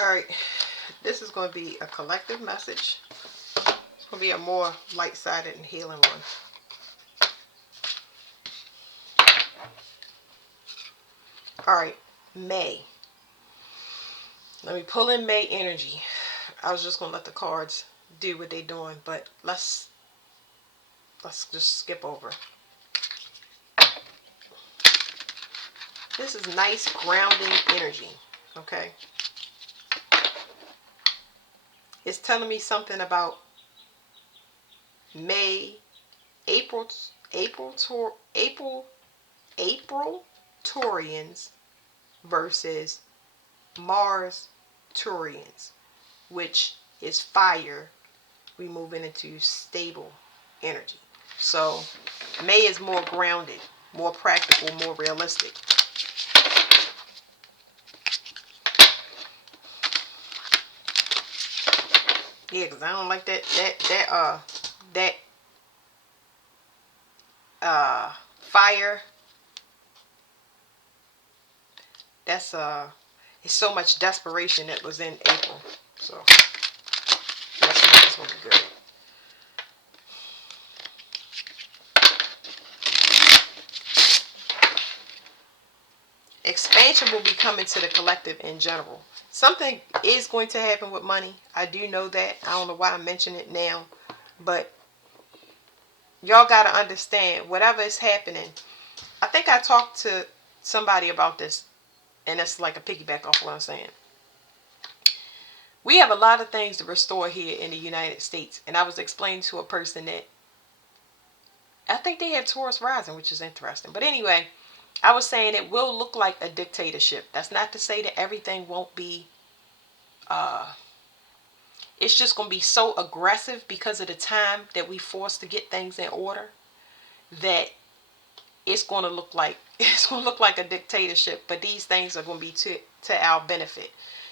All right, this is going to be a collective message. It's going to be a more light-sided and healing one. All right, May. Let me pull in May energy. I was just going to let the cards do what they're doing, but let's just skip over. This is nice grounding energy, okay? It's telling me something about May, April, April Taurians versus Mars Taurians, which is fire. We moving into stable energy. So May is more grounded, more practical, more realistic. Yeah, because I don't like that fire. That's it's so much desperation that was in April. So next month is gonna be good. Expansion will be coming to the collective in general. Something is going to happen with money. I do know that. I don't know why I mention it now, but y'all got to understand whatever is happening. I think I talked to somebody about this, and it's like a piggyback off what I'm saying. We have a lot of things to restore here in the United States, and I was explaining to a person that I think they had Taurus rising, which is interesting. But anyway, I was saying it will look like a dictatorship. That's not to say that everything won't be it's just going to be so aggressive because of the time that we forced to get things in order that it's going to look like a dictatorship. But these things are going to be to our benefit.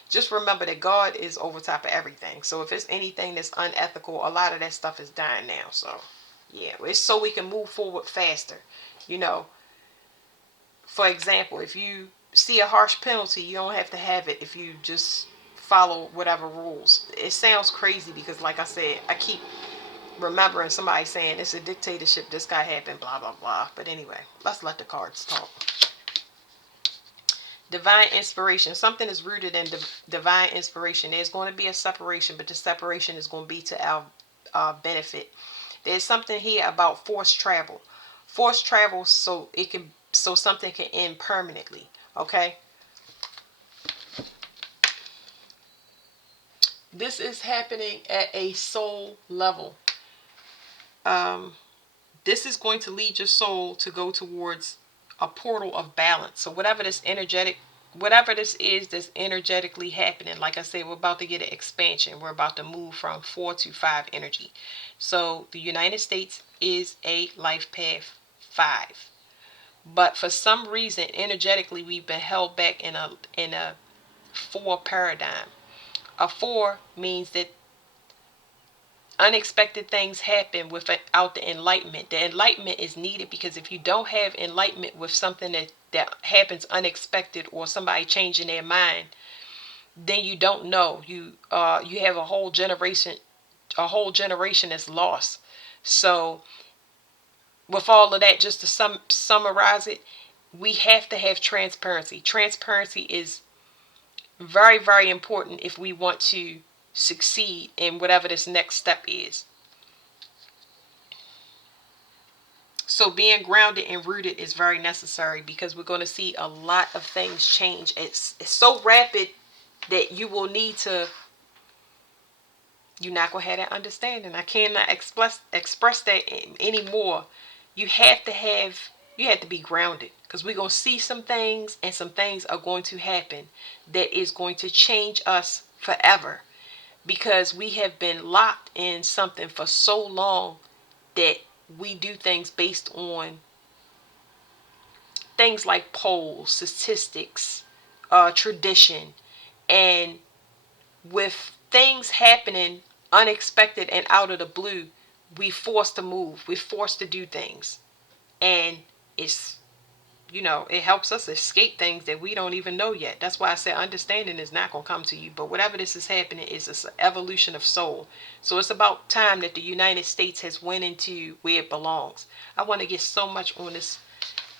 Just remember that God is over top of everything. So if it's anything that's unethical, a lot of that stuff is dying now. So yeah, it's so we can move forward faster. You know, for example, if you see a harsh penalty, you don't have to have it if you just follow whatever rules. It sounds crazy because, like I said, I keep remembering somebody saying it's a dictatorship, this guy happened, blah, blah, blah. But anyway, let's let the cards talk. Divine inspiration. Something is rooted in divine inspiration. There's going to be a separation, but the separation is going to be to our benefit. There's something here about forced travel. Forced travel so something can end permanently. Okay? This is happening at a soul level. This is going to lead your soul to go towards a portal of balance. So whatever this is that's energetically happening, like I said, we're about to get an expansion. We're about to move from 4 to 5 energy. So the United States is a life path 5. But for some reason, energetically, we've been held back in a 4 paradigm. A 4 means that unexpected things happen without the enlightenment. The enlightenment is needed because if you don't have enlightenment with something that happens unexpected or somebody changing their mind, then you don't know. You have a whole generation that's lost. So with all of that, just to summarize it, we have to have transparency. Transparency is very, very important if we want to succeed in whatever this next step is. So being grounded and rooted is very necessary because we're going to see a lot of things change. It's so rapid that you will need to, you're not going to have that understanding. I cannot express that anymore. You have to be grounded because we're going to see some things and some things are going to happen that is going to change us forever because we have been locked in something for so long that we do things based on things like polls, statistics, tradition, and with things happening unexpected and out of the blue, we forced to move, we're forced to do things, and it's it helps us escape things that we don't even know yet. That's why I said understanding is not going to come to you. But whatever this is happening is an evolution of soul. So it's about time that the United States has went into where it belongs. I want to get so much on this.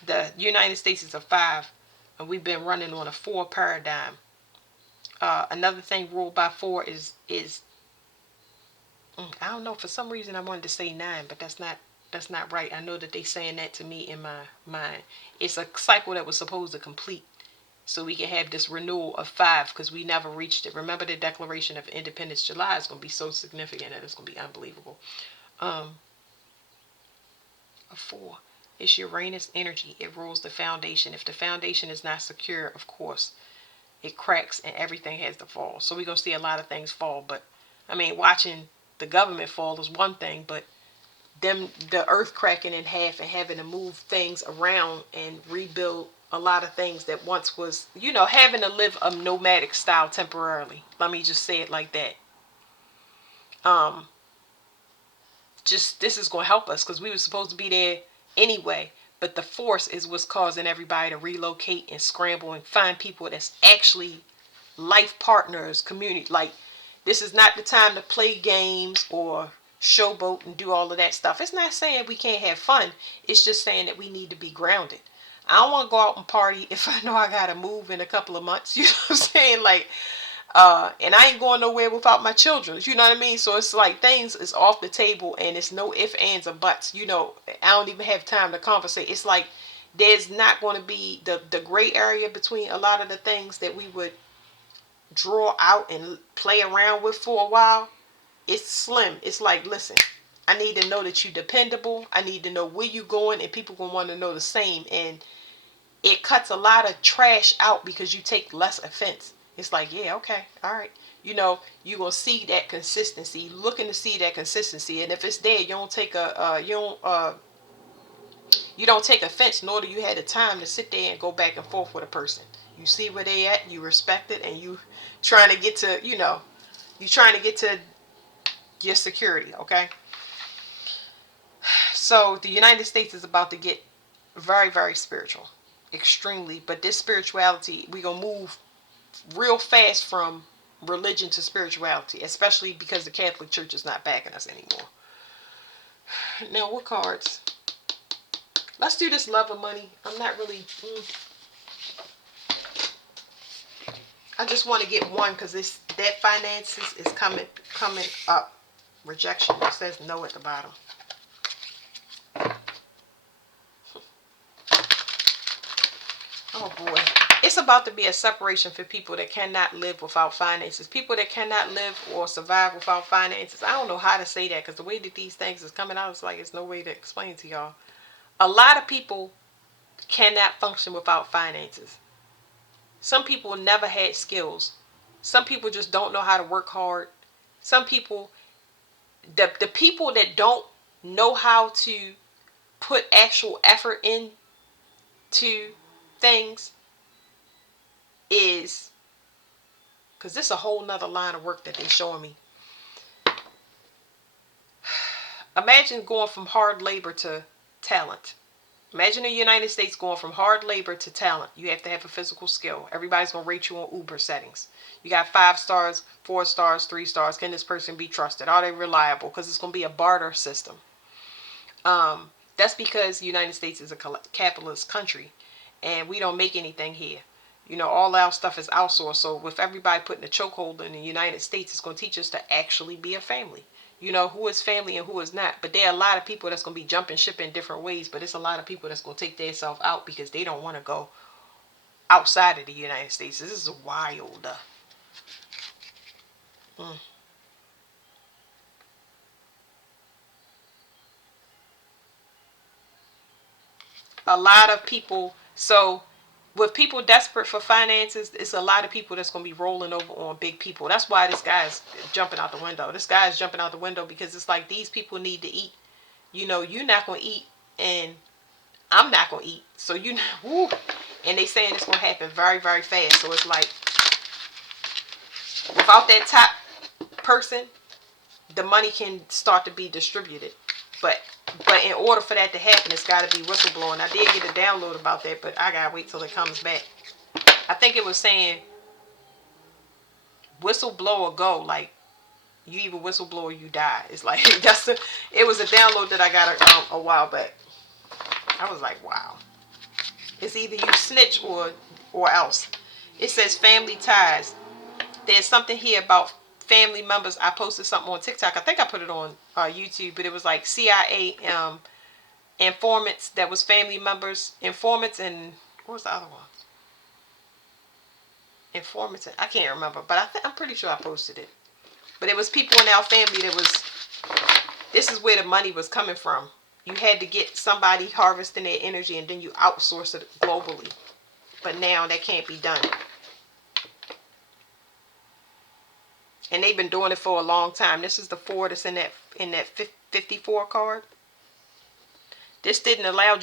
The United States is a 5, and we've been running on a 4 paradigm. Another thing ruled by 4 is I don't know, for some reason I wanted to say 9, but that's not right. I know that they saying that to me in my mind. It's a cycle that was supposed to complete so we can have this renewal of 5 because we never reached it. Remember, the Declaration of Independence July is going to be so significant that it's going to be unbelievable. A 4. It's Uranus energy. It rules the foundation. If the foundation is not secure, of course, it cracks and everything has to fall. So we're going to see a lot of things fall. But, I mean, watching the government fall is one thing, but the earth cracking in half and having to move things around and rebuild a lot of things that once was, having to live a nomadic style temporarily. Let me just say it like that. Just this is going to help us because we were supposed to be there anyway. But the force is what's causing everybody to relocate and scramble and find people that's actually life partners, community. Like, this is not the time to play games or showboat and do all of that stuff. It's not saying we can't have fun. It's just saying that we need to be grounded. I don't want to go out and party if I know I gotta move in a couple of months. You know what I'm saying? Like, and I ain't going nowhere without my children. You know what I mean? So it's like things is off the table and it's no ifs, ands, or buts. I don't even have time to conversate. It's like there's not going to be the gray area between a lot of the things that we would draw out and play around with for a while. It's slim. It's like, listen, I need to know that you're dependable. I need to know where you're going, and people gonna want to know the same. And it cuts a lot of trash out because you take less offense. It's like, yeah, okay, all right. You're gonna see that consistency, looking to see that consistency, and if it's there, you don't take you don't take offense, nor do you have the time to sit there and go back and forth with a person. You see where they at, you respect it, and you trying to get to, you trying to get to your security, okay? So the United States is about to get very, very spiritual, extremely. But this spirituality, we gonna move real fast from religion to spirituality, especially because the Catholic Church is not backing us anymore. Now, what cards? Let's do this love of money. I'm not really. I just want to get one because that finances is coming up. Rejection. It says no at the bottom. Oh boy. It's about to be a separation for people that cannot live without finances. People that cannot live or survive without finances. I don't know how to say that because the way that these things is coming out, it's like it's no way to explain to y'all. A lot of people cannot function without finances. Some people never had skills. Some people just don't know how to work hard. Some people, the people that don't know how to put actual effort into things is, because this is a whole nother line of work that they're showing me. Imagine going from hard labor to talent. Imagine the United States going from hard labor to talent. You have to have a physical skill. Everybody's going to rate you on Uber settings. You got 5 stars, 4 stars, 3 stars. Can this person be trusted? Are they reliable? Because it's going to be a barter system. That's because the United States is a capitalist country and we don't make anything here. All our stuff is outsourced. So with everybody putting a chokehold in the United States, it's going to teach us to actually be a family. Who is family and who is not. But there are a lot of people that's going to be jumping ship in different ways. But it's a lot of people that's going to take themselves out because they don't want to go outside of the United States. This is wild. A lot of people. So with people desperate for finances, it's a lot of people that's going to be rolling over on big people. That's why this guy is jumping out the window. This guy is jumping out the window because it's like these people need to eat. You're not going to eat and I'm not going to eat. So woo. And they saying it's going to happen very, very fast. So it's like without that top person, the money can start to be distributed. But But in order for that to happen, it's got to be whistleblowing. I did get a download about that, but I got to wait till it comes back. I think it was saying whistleblow or go. Like, you either whistleblow or you die. It's like, it was a download that I got a while back. I was like, wow. It's either you snitch or else. It says family ties. There's something here about family members. I posted something on TikTok. I think I put it on YouTube, but it was like CIA informants that was family members, informants, and what was the other one? Informants. I can't remember, but I'm pretty sure I posted it. But it was people in our family that was. This is where the money was coming from. You had to get somebody harvesting their energy, and then you outsource it globally. But now that can't be done. And they've been doing it for a long time. This is the 4 that's in that 54 card. This didn't allow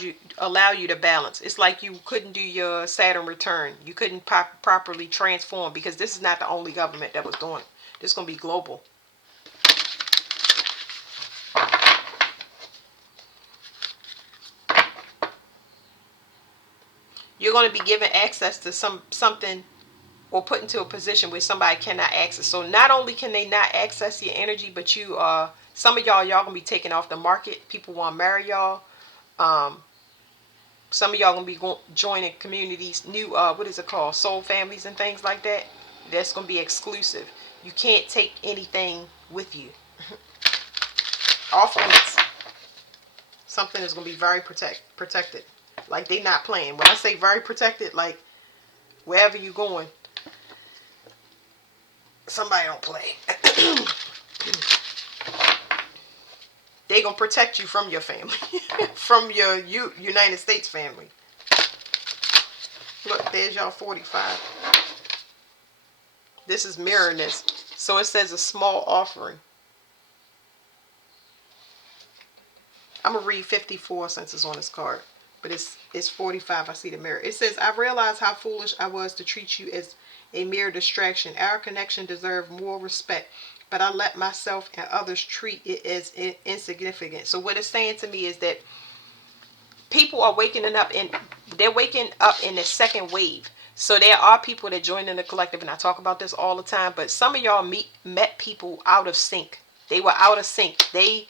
you to balance. It's like you couldn't do your Saturn return. You couldn't properly transform, because this is not the only government that was doing it. This is going to be global. You're going to be given access to something, or put into a position where somebody cannot access. So not only can they not access your energy, but some of y'all gonna be taken off the market. People want to marry y'all. Some of y'all gonna be joining communities, new what is it called, soul families and things like that. That's gonna be exclusive. You can't take anything with you. Off limits. Something is gonna be very protected. Like, they not playing. When I say very protected, like wherever you going, somebody don't play. They gonna protect you from your family, from your United States family. Look, there's y'all 45. This is mirroring this. So it says a small offering. I'm gonna read 54 since it's on this card, but it's 45. I see the mirror. It says, I realized how foolish I was to treat you as a mere distraction. Our connection deserved more respect, but I let myself and others treat it as insignificant. So what it's saying to me is that people are waking up in the second wave. So there are people that join in the collective, and I talk about this all the time, but some of y'all met people out of sync. They were out of sync. They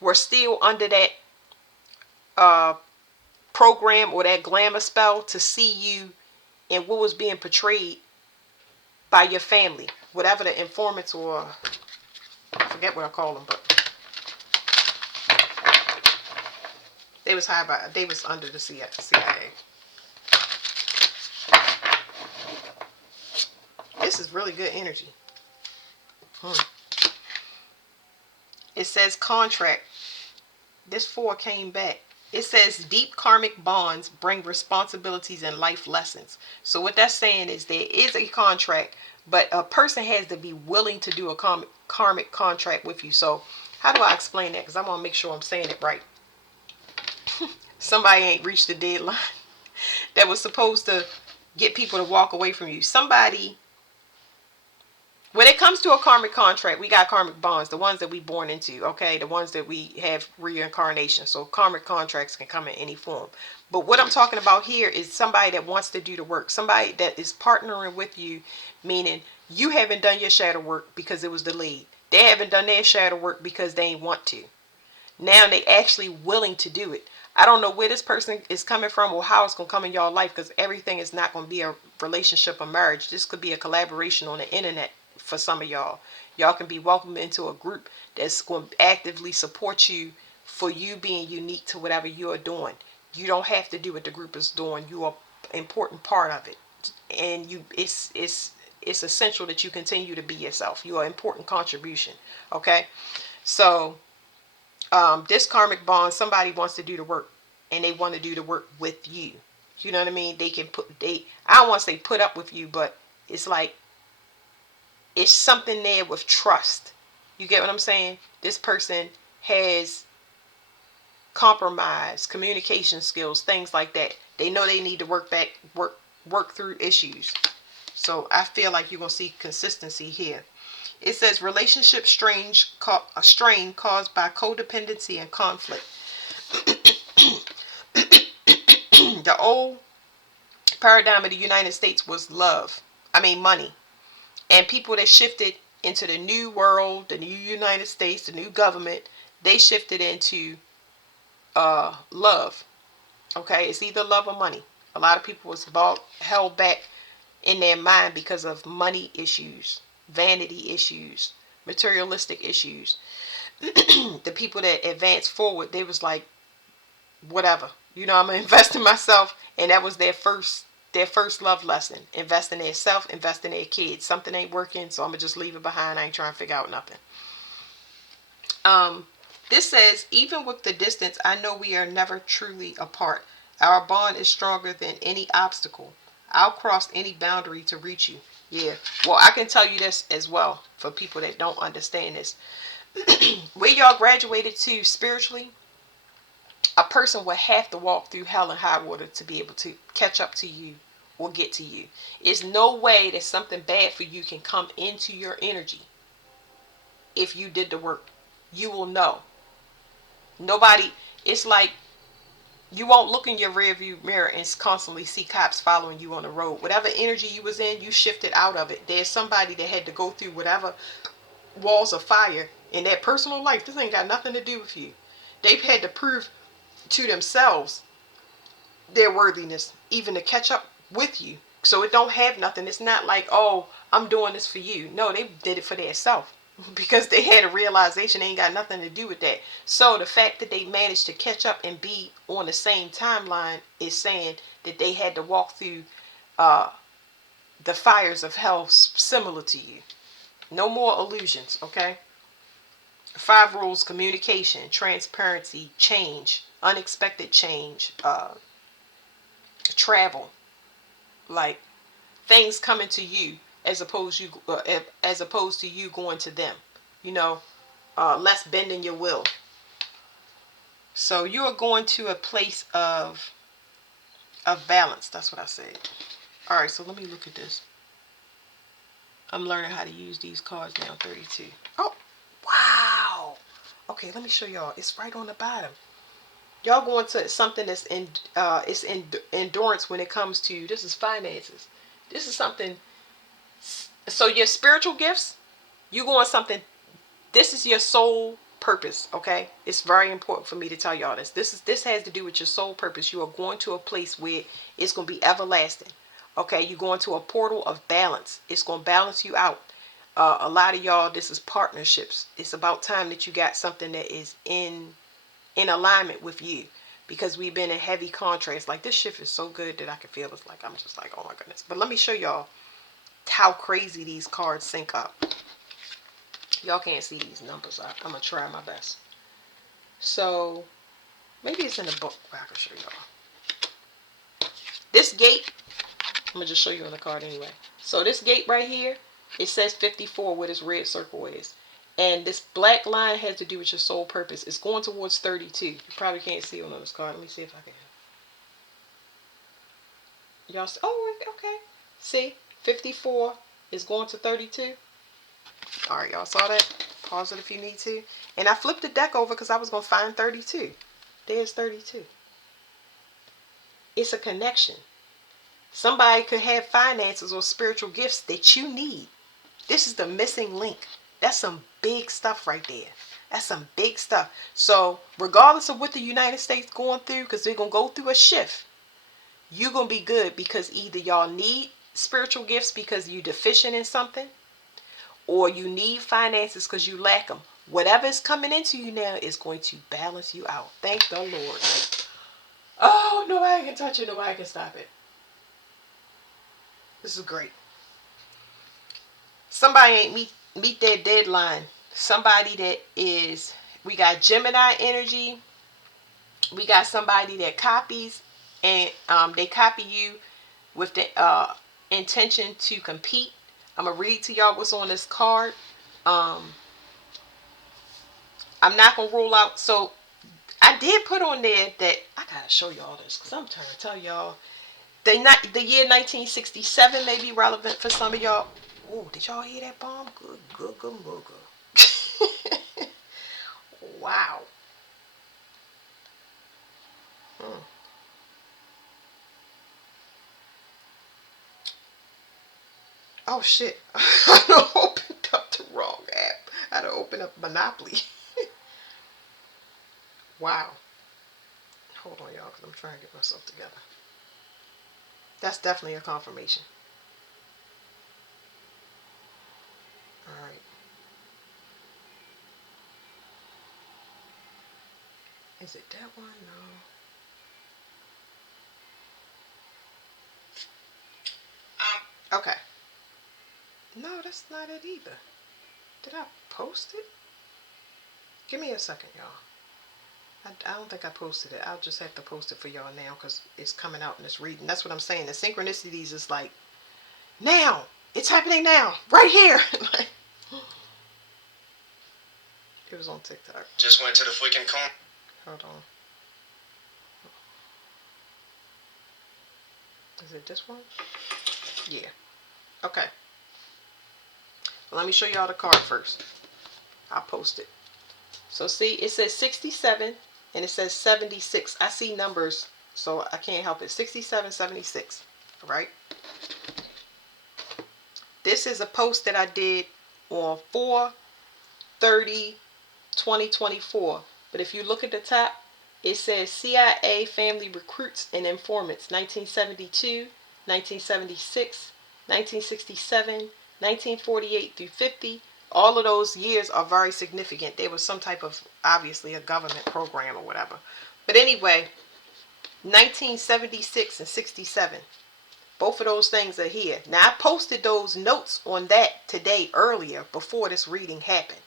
were still under that program or that glamour spell to see you in what was being portrayed by your family, whatever the informants, or I forget what I call them, but they was under the CIA. This is really good energy. It says contract. This 4 came back. It says deep karmic bonds bring responsibilities and life lessons. So what that's saying is there is a contract, but a person has to be willing to do a karmic contract with you. So how do I explain that? Because I want to make sure I'm saying it right. Somebody ain't reached the deadline that was supposed to get people to walk away from you. Somebody, when it comes to a karmic contract, we got karmic bonds, the ones that we born into, okay? The ones that we have reincarnation. So karmic contracts can come in any form. But what I'm talking about here is somebody that wants to do the work. Somebody that is partnering with you, meaning you haven't done your shadow work because it was delayed. They haven't done their shadow work because they ain't want to. Now they actually willing to do it. I don't know where this person is coming from or how it's going to come in y'all life, because everything is not going to be a relationship or marriage. This could be a collaboration on the internet. For some of y'all can be welcomed into a group that's going to actively support you for you being unique to whatever you're doing. You don't have to do what the group is doing. You are an important part of it, and it's essential that you continue to be yourself. You are an important contribution. Okay, so this karmic bond, somebody wants to do the work, and they want to do the work with you. You know what I mean? I don't want to say put up with you, but it's like, it's something there with trust. You get what I'm saying? This person has compromise, communication skills, things like that. They know they need to work through issues. So I feel like you're going to see consistency here. It says relationship strain caused by codependency and conflict. the old paradigm of the United States was love. I mean money. And people that shifted into the new world, the new United States, the new government, they shifted into love. Okay, it's either love or money. A lot of people was held back in their mind because of money issues, vanity issues, materialistic issues. The people that advanced forward, they was like, whatever, I'm gonna invest in myself, and that was their first love lesson. Invest in their self, invest in their kids. Something ain't working, so I'm gonna just leave it behind. I ain't trying to figure out nothing. um this says, even with the distance, I know we are never truly apart. Our bond is stronger than any obstacle. I'll cross any boundary to reach you. Yeah, well, I can tell you this as well, for people that don't understand this. Where y'all graduated to spiritually, a person would have to walk through hell and high water to be able to catch up to you or get to you. It's no way that something bad for you can come into your energy. If you did the work, you will know. Nobody, it's like you won't look in your rearview mirror and constantly see cops following you on the road. Whatever energy you was in, you shifted out of it. There's somebody that had to go through whatever walls of fire in their personal life. This ain't got nothing to do with you. They've had to prove to themselves their worthiness, even to catch up with you. So it don't have nothing. It's not like, oh, I'm doing this for you. No, they did it for themselves. Because they had a realization, they ain't got nothing to do with that. So the fact that they managed to catch up and be on the same timeline is saying that they had to walk through uh, the fires of hell similar to you. No more illusions, okay? 5 rules: communication, transparency, change, unexpected change, travel, like things coming to you as opposed to you going to them. You know, less bending your will. So you are going to a place of balance. That's what I said. All right, so let me look at this. I'm learning how to use these cards now. 32. Oh, wow. Okay, let me show y'all. It's right on the bottom. Y'all going to something that's it's in endurance when it comes to, this is finances. This is something. So your spiritual gifts, you going something. This is your soul purpose, okay? It's very important for me to tell y'all this. This has to do with your soul purpose. You are going to a place where it's going to be everlasting. Okay, you're going to a portal of balance. It's going to balance you out. A lot of y'all, this is partnerships. It's about time that you got something that is in alignment with you, because we've been in heavy contrast. Like, this shift is so good that I can feel it's like, I'm just like, oh my goodness. But let me show y'all how crazy these cards sync up. Y'all can't see these numbers. I'm going to try my best. So, maybe it's in the book where I can show y'all. This gate, I'm going to just show you on the card anyway. So, this gate right here, it says 54 where this red circle is. And this black line has to do with your soul purpose. It's going towards 32. You probably can't see it on this card. Let me see if I can. Y'all see? Oh, okay. See? 54 is going to 32. Alright, y'all saw that? Pause it if you need to. And I flipped the deck over because I was going to find 32. There's 32. It's a connection. Somebody could have finances or spiritual gifts that you need. This is the missing link. That's some big stuff right there. That's some big stuff. So regardless of what the United States going through, because they're going to go through a shift, you're going to be good, because either y'all need spiritual gifts because you're deficient in something, or you need finances because you lack them. Whatever is coming into you now is going to balance you out. Thank the Lord. Oh, nobody can touch it. Nobody can stop it. This is great. Somebody ain't meet their deadline. Somebody that is, we got Gemini energy. We got somebody that copies, and they copy you with the intention to compete. I'm going to read to y'all what's on this card. I'm not going to rule out. So I did put on there that I got to show y'all this, because I'm trying to tell y'all. The year 1967 may be relevant for some of y'all. Oh, did y'all hear that bomb? Good, good, good, good, good. Wow. Oh shit. I opened up the wrong app. I had to open up Monopoly. Wow. Hold on, y'all, because I'm trying to get myself together. That's definitely a confirmation. Alright. Is it that one? No. Okay. No, that's not it either. Did I post it? Give me a second, y'all. I don't think I posted it. I'll just have to post it for y'all now because it's coming out in this reading. That's what I'm saying. The synchronicities is like, now! It's happening now! Right here! It was on TikTok. Just went to the freaking corner. Hold on. Is it this one? Yeah. Okay. Well, let me show y'all the card first. I'll post it. So see, it says 67 and it says 76. I see numbers, so I can't help it. 67, 76. All right. This is a post that I did on 4/30/2024. But if you look at the top, it says CIA family recruits and informants 1972, 1976, 1967, 1948 through 50. All of those years are very significant. There was some type of, obviously, a government program or whatever. But anyway, 1976 and 67. Both of those things are here. Now, I posted those notes on that today earlier before this reading happened.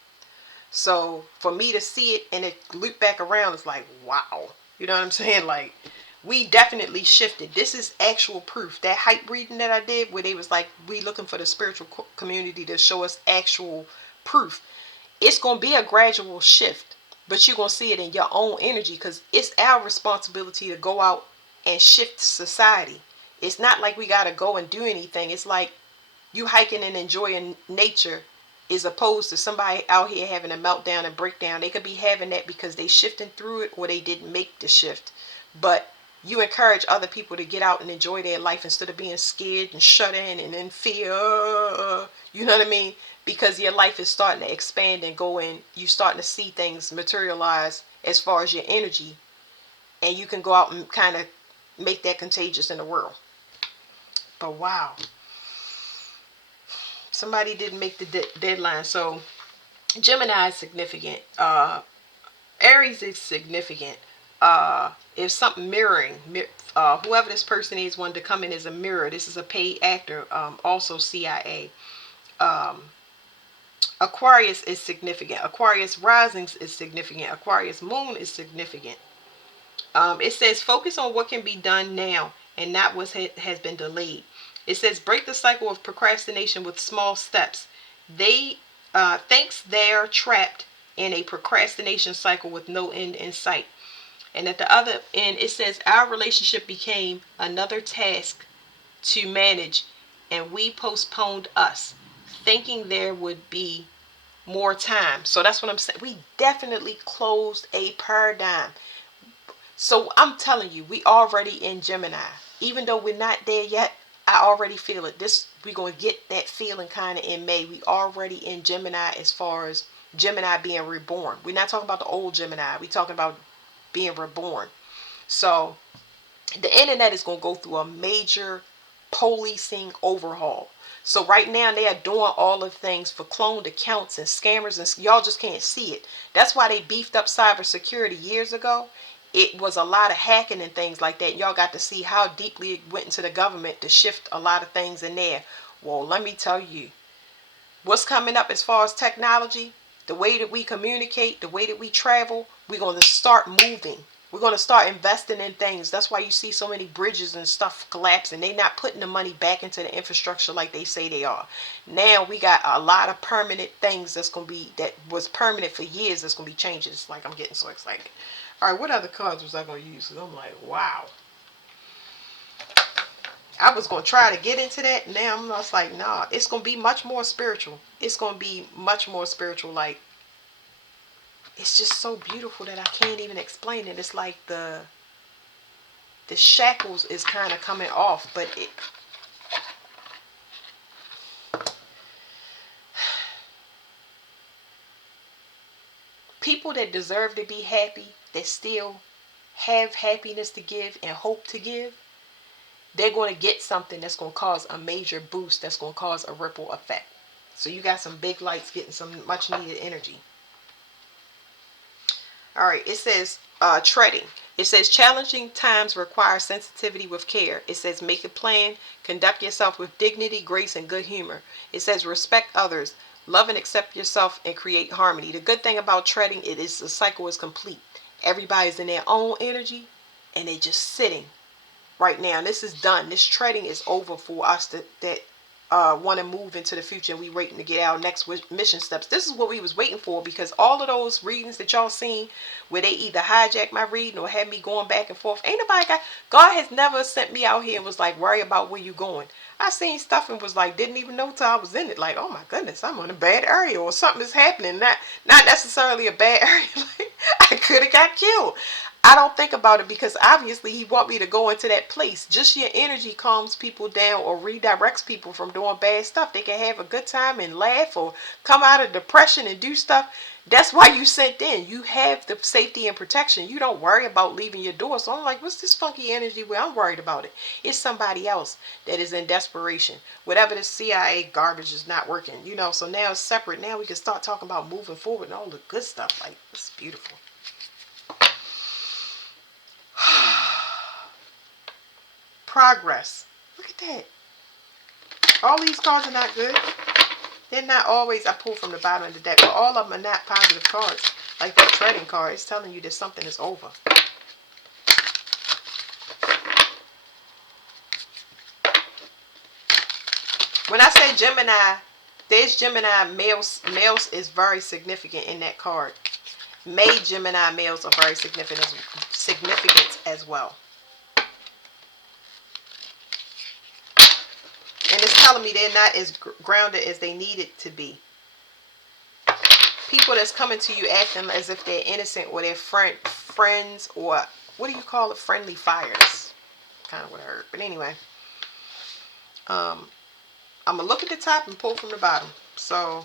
So for me to see it and it loop back around, it's like, wow. You know what I'm saying? Like, we definitely shifted. This is actual proof. That hype reading that I did where they was like, we looking for the spiritual community to show us actual proof. It's going to be a gradual shift, but you're going to see it in your own energy because it's our responsibility to go out and shift society. It's not like we got to go and do anything. It's like you hiking and enjoying nature is opposed to somebody out here having a meltdown and breakdown. They could be having that because they shifting through it or they didn't make the shift. But you encourage other people to get out and enjoy their life instead of being scared and shut in and in fear. You know what I mean? Because your life is starting to expand and go in. You're starting to see things materialize as far as your energy. And you can go out and kind of make that contagious in the world. But wow. Somebody didn't make the deadline. So Gemini is significant. Aries is significant. If something mirroring, whoever this person is wanted to come in as a mirror. This is a paid actor. Also CIA. Aquarius is significant. Aquarius risings is significant. Aquarius moon is significant. It says focus on what can be done now and not what has been delayed. It says break the cycle of procrastination with small steps. They thinks they're trapped in a procrastination cycle with no end in sight. And at the other end, it says our relationship became another task to manage, and we postponed us, thinking there would be more time. So that's what I'm saying. We definitely closed a paradigm. So I'm telling you, we already in Gemini. Even though we're not there yet, I already feel it. We're going to get that feeling kind of in May. We already in Gemini as far as Gemini being reborn. We're not talking about the old Gemini. We're talking about being reborn. So the internet is going to go through a major policing overhaul. So right now they are doing all of things for cloned accounts and scammers, and y'all just can't see it. That's why they beefed up cybersecurity years ago. It was a lot of hacking and things like that. Y'all got to see how deeply it went into the government to shift a lot of things in there. Well, let me tell you, what's coming up as far as technology, the way that we communicate, the way that we travel, we're going to start moving. We're going to start investing in things. That's why you see so many bridges and stuff collapsing. They're not putting the money back into the infrastructure like they say they are. Now we got a lot of permanent things that was permanent for years that's going to be changing. It's like I'm getting so excited. All right, what other cards was I going to use? I'm like, wow. I was going to try to get into that. Now I'm just like, nah, it's going to be much more spiritual. It's going to be much more spiritual. Like, it's just so beautiful that I can't even explain it. It's like the shackles is kind of coming off, but people that deserve to be happy, that still have happiness to give and hope to give, they're going to get something that's going to cause a major boost, that's going to cause a ripple effect. So you got some big lights getting some much needed energy. All right, it says treading. It says challenging times require sensitivity with care. It says make a plan, conduct yourself with dignity, grace, and good humor. It says respect others, love and accept yourself, and create harmony. The good thing about treading, it is the cycle is complete. Everybody's in their own energy, and they just sitting right now. And this is done. This treading is over for us that want to move into the future, and we waiting to get our next mission steps. This is what we was waiting for, because all of those readings that y'all seen where they either hijacked my reading or had me going back and forth, ain't nobody got, God has never sent me out here and was like, worry about where you going. I seen stuff and was like, didn't even know till I was in it, like, oh my goodness, I'm in a bad area, or something is happening, not necessarily a bad area, like I could have got killed. I don't think about it, because obviously he want me to go into that place. Just your energy calms people down or redirects people from doing bad stuff. They can have a good time and laugh, or come out of depression and do stuff. That's why you sent in. You have the safety and protection. You don't worry about leaving your door. So I'm like, what's this funky energy where I'm worried about it? It's somebody else that is in desperation. Whatever the CIA garbage is not working, so now it's separate. Now we can start talking about moving forward and all the good stuff. Like, it's beautiful. Progress. Look at that. All these cards are not good. They're not always, I pull from the bottom of the deck, but all of them are not positive cards. Like that treading card, it's telling you that something is over. When I say Gemini, there's Gemini males. Males is very significant in that card. May Gemini males are very significant as well. And it's telling me they're not as grounded as they needed to be. People that's coming to you acting as if they're innocent, or they're friends, or what do you call it? Friendly fire. That's kind of what I heard. But anyway, I'm going to look at the top and pull from the bottom. So,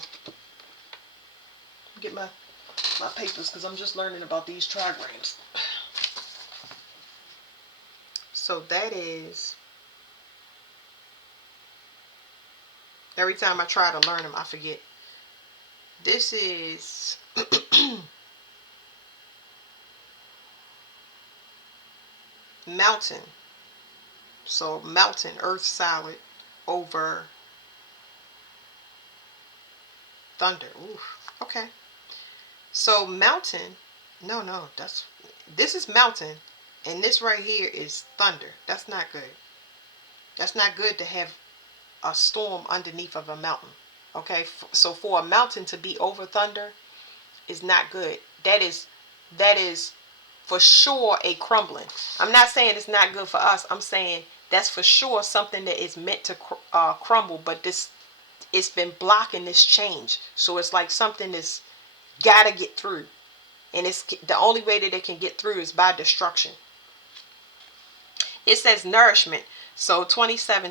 get my papers, because I'm just learning about these trigrams. So that is... Every time I try to learn them, I forget. This is mountain. So mountain, earth solid, over thunder. Ooh, okay. So mountain, no, this is mountain, and this right here is thunder. That's not good. That's not good to have a storm underneath of a mountain. Okay, so for a mountain to be over thunder is not good. That is for sure a crumbling. I'm not saying it's not good for us. I'm saying that's for sure something that is meant to crumble, but it's been blocking this change. So it's like something that's got to get through, and it's the only way that it can get through is by destruction. It says nourishment. So 27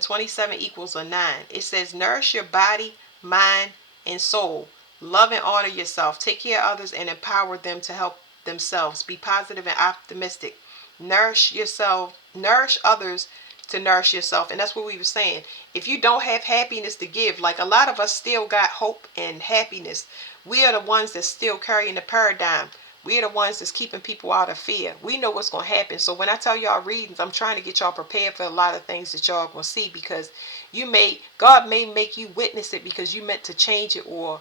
equals a 9. It says nourish your body, mind, and soul. Love and honor yourself. Take care of others and empower them to help themselves. Be positive and optimistic. Nourish yourself. Nourish others to nourish yourself. And that's what we were saying. If you don't have happiness to give, like a lot of us still got hope and happiness. We are the ones that still carrying the paradigm. We are the ones that's keeping people out of fear. We know what's going to happen. So when I tell y'all readings, I'm trying to get y'all prepared for a lot of things that y'all going to see, because God may make you witness it because you meant to change it or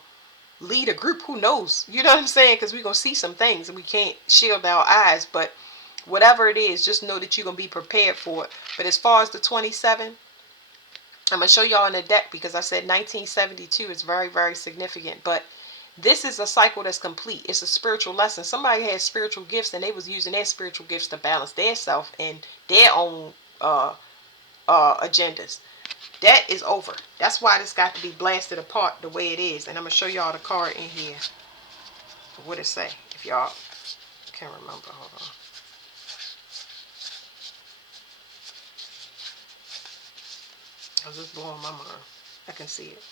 lead a group. Who knows? You know what I'm saying? Because we're going to see some things and we can't shield our eyes. But whatever it is, just know that you're going to be prepared for it. But as far as the 27, I'm going to show y'all in the deck, because I said 1972 is very, very significant. But this is a cycle that's complete. It's a spiritual lesson. Somebody has spiritual gifts, and they was using their spiritual gifts to balance their self and their own agendas. That is over. That's why this got to be blasted apart the way it is. And I'm going to show y'all the card in here. What it say? If y'all can't remember. Hold on. I was just blowing my mind. I can see it.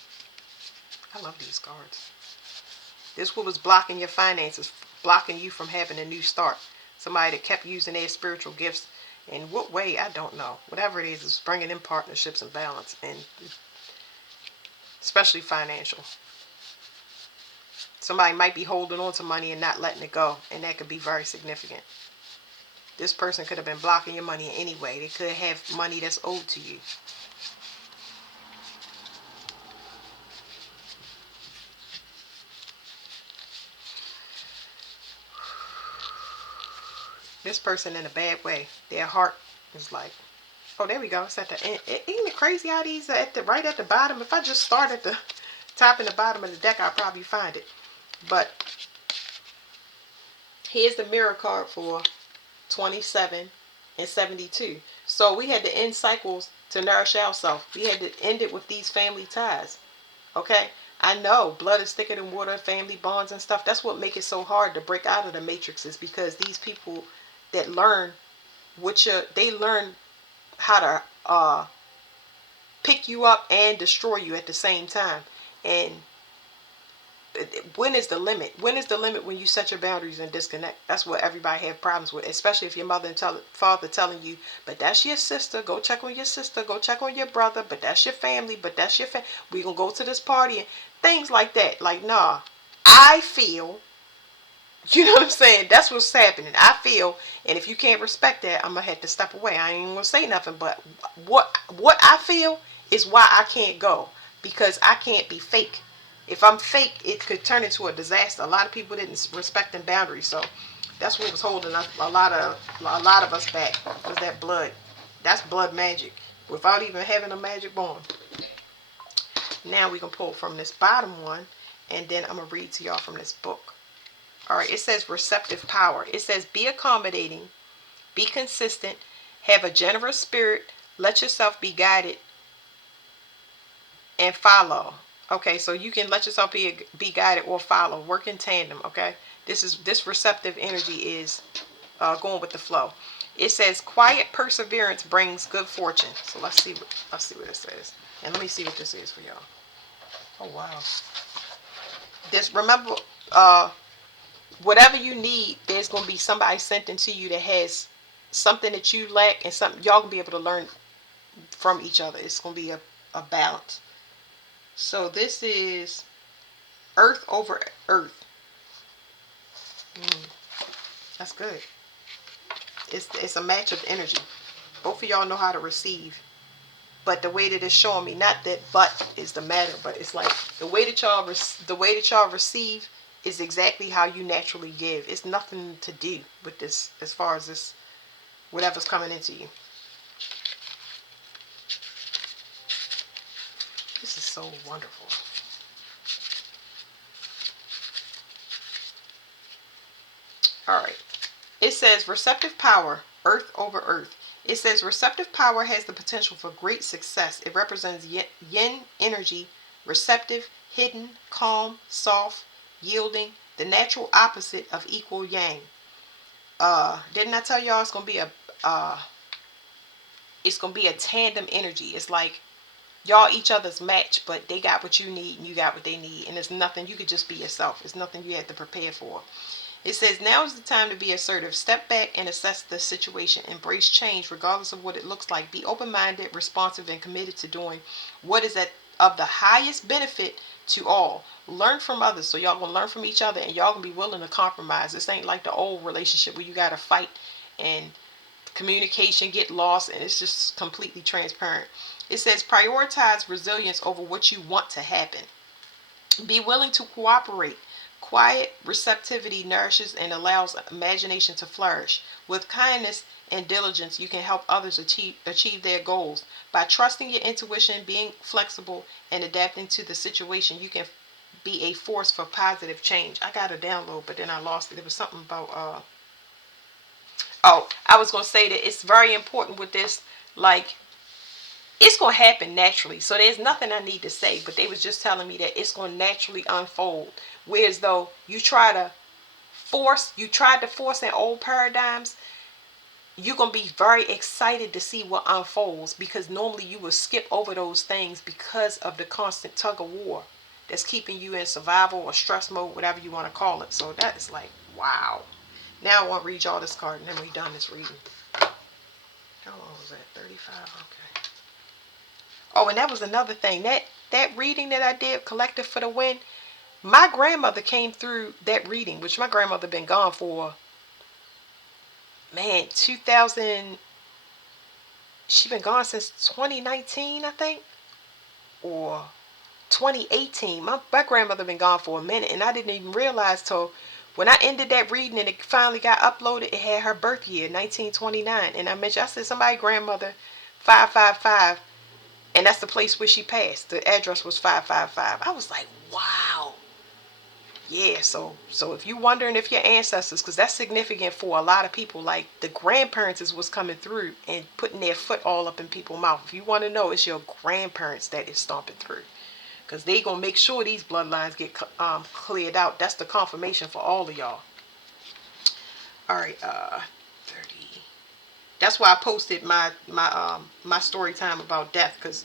I love these cards. This what was blocking your finances. blocking you from having a new start. Somebody that kept using their spiritual gifts. In what way, I don't know. Whatever it is bringing in partnerships and balance, and especially financial. Somebody might be holding on to money and not letting it go, and that could be very significant. This person could have been blocking your money in any way. They could have money that's owed to you. This person in a bad way. Their heart is like, oh, there we go. It's at the end. Isn't it crazy how these are at the right at the bottom? If I just start at the top and the bottom of the deck, I'll probably find it. But here's the mirror card for 27 and 72. So we had to end cycles to nourish ourselves. We had to end it with these family ties. Okay? I know blood is thicker than water, family bonds and stuff. That's what makes it so hard to break out of the matrixes, because these people that learn they learn how to pick you up and destroy you at the same time. And when is the limit? When is the limit when you set your boundaries and disconnect? That's what everybody have problems with, especially if your mother and father telling you, but that's your sister, go check on your sister, go check on your brother, but that's your family, but that's your family. We gonna go to this party and things like that. Like, nah, I feel, you know what I'm saying? That's what's happening. I feel, and if you can't respect that, I'm gonna have to step away. I ain't even gonna say nothing, but what I feel is why I can't go, because I can't be fake. If I'm fake, it could turn into a disaster. A lot of people didn't respect them boundaries, so that's what was holding us, a lot of us back, was that blood. That's blood magic, without even having a magic bond. Now we can pull from this bottom one, and then I'm gonna read to y'all from this book. All right, it says receptive power. It says be accommodating, be consistent, have a generous spirit, let yourself be guided, and follow. Okay, so you can let yourself be guided or follow. Work in tandem. Okay, this receptive energy is going with the flow. It says quiet perseverance brings good fortune. So let's see what it says, and let me see what this is for y'all. Oh wow. This, remember, whatever you need, there's gonna be somebody sent into you that has something that you lack, and something y'all gonna be able to learn from each other. It's gonna be a balance. So this is earth over earth. That's good. It's a match of energy. Both of y'all know how to receive, but the way that it's showing me, not that but is the matter, but it's like the way that y'all receive is exactly how you naturally give. It's nothing to do with this as far as this whatever's coming into you. This is so wonderful. All right. It says receptive power, earth over earth. It says receptive power has the potential for great success. It represents yin energy, receptive, hidden, calm, soft, yielding, the natural opposite of equal yang. Didn't I tell y'all it's gonna be a tandem energy? It's like y'all each other's match, but they got what you need and you got what they need, and it's nothing. You could just be yourself. It's nothing you have to prepare for. It says now is the time to be assertive. Step back and assess the situation. Embrace change regardless of what it looks like. Be open-minded, responsive, and committed to doing what is of the highest benefit to all. Learn from others. So y'all gonna learn from each other, and y'all gonna be willing to compromise. This ain't like the old relationship where you gotta fight and communication get lost and it's just completely transparent. It says prioritize resilience over what you want to happen. Be willing to cooperate. Quiet receptivity nourishes and allows imagination to flourish. With kindness and diligence, you can help others achieve their goals. By trusting your intuition, being flexible, and adapting to the situation, you can be a force for positive change. I got a download, but then I lost it. There was something about oh, I was going to say that it's very important with this, like, it's going to happen naturally. So there's nothing I need to say, but they was just telling me that it's going to naturally unfold. Whereas though you tried to force in old paradigms, you're going to be very excited to see what unfolds, because normally you will skip over those things because of the constant tug of war that's keeping you in survival or stress mode, whatever you want to call it. So that is like, Wow. Now I want to read y'all this card and then we done this reading. How long was that? 35? Okay. Oh, and that was another thing. That reading that I did, Collective for the Win, my grandmother came through that reading, which my grandmother been gone for, man, 2000. She been gone since 2019, I think, or 2018. My grandmother been gone for a minute, and I didn't even realize till when I ended that reading and it finally got uploaded. It had her birth year, 1929, and I said somebody grandmother 555, and that's the place where she passed. The address was 555. I was like, wow. Yeah, so if you're wondering if your ancestors, because that's significant for a lot of people, like the grandparents is what's coming through and putting their foot all up in people's mouth. If you want to know, it's your grandparents that is stomping through, because they gonna make sure these bloodlines get cleared out. That's the confirmation for all of y'all. All right, 30. That's why I posted my story time about death, because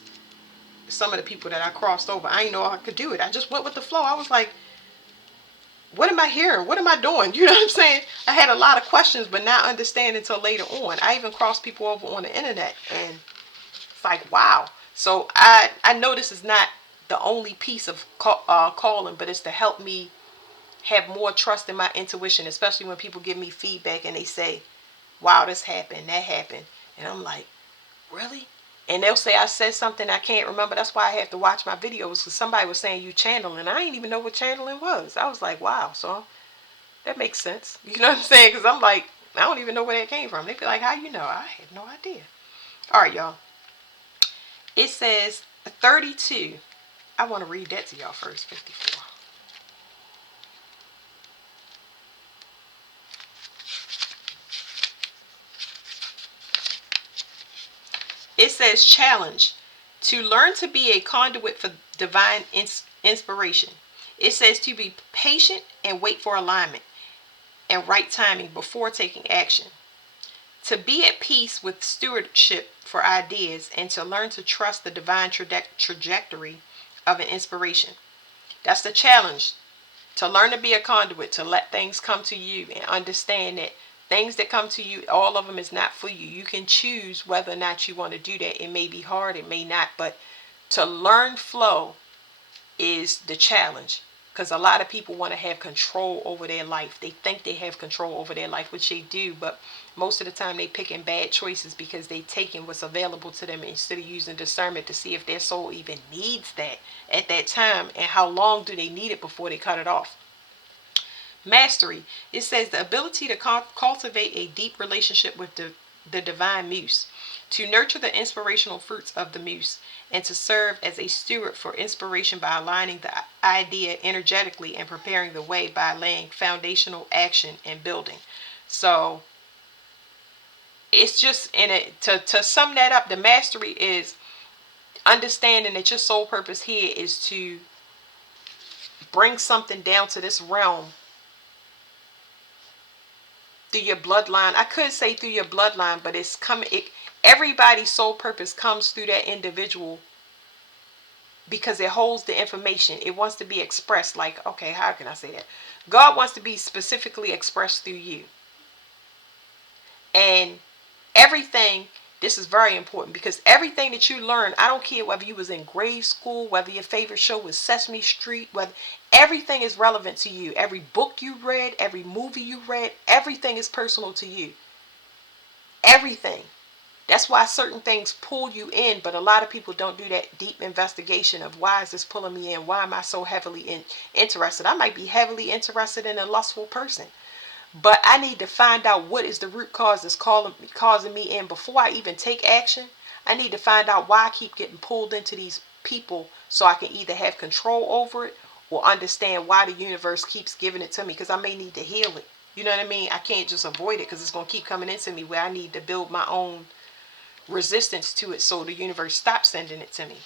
some of the people that I crossed over, I didn't know I could do it. I just went with the flow. I was like, what am I hearing? What am I doing? You know what I'm saying? I had a lot of questions, but not understanding until later on. I even crossed people over on the internet, and it's like, wow. So I know this is not the only piece of calling, but it's to help me have more trust in my intuition, especially when people give me feedback and they say, wow, this happened, that happened. And I'm like, really? And they'll say I said something I can't remember. That's why I have to watch my videos, because somebody was saying you channeling. I didn't even know what channeling was. I was like, wow. So that makes sense. You know what I'm saying? Because I'm like, I don't even know where that came from. They be like, how you know? I had no idea. All right, y'all. It says 32. I want to read that to y'all first. 54. It says challenge. To learn to be a conduit for divine inspiration. It says to be patient and wait for alignment and right timing before taking action. To be at peace with stewardship for ideas and to learn to trust the divine trajectory of an inspiration. That's the challenge. To learn to be a conduit, to let things come to you and understand that things that come to you, all of them is not for you. You can choose whether or not you want to do that. It may be hard, it may not, but to learn flow is the challenge, because a lot of people want to have control over their life. They think they have control over their life, which they do, but most of the time they picking bad choices because they taking what's available to them instead of using discernment to see if their soul even needs that at that time and how long do they need it before they cut it off. Mastery. It says the ability to cultivate a deep relationship with the divine muse, to nurture the inspirational fruits of the muse, and to serve as a steward for inspiration by aligning the idea energetically and preparing the way by laying foundational action and building. So it's just in it to sum that up, the mastery is understanding that your soul purpose here is to bring something down to this realm through your bloodline. I could say through your bloodline, but it's coming. Everybody's soul purpose comes through that individual because it holds the information. It wants to be expressed. Like, okay, how can I say that? God wants to be specifically expressed through you. And everything, this is very important, because everything that you learn, I don't care whether you was in grade school, whether your favorite show was Sesame Street, whether everything is relevant to you. Every book you read, every movie you read, everything is personal to you. Everything. That's why certain things pull you in, but a lot of people don't do that deep investigation of why is this pulling me in? Why am I so heavily interested? I might be heavily interested in a lustful person, but I need to find out what is the root cause that's causing me in before I even take action. I need to find out why I keep getting pulled into these people so I can either have control over it or understand why the universe keeps giving it to me, because I may need to heal it. You know what I mean? I can't just avoid it because it's going to keep coming into me, where I need to build my own resistance to it so the universe stops sending it to me.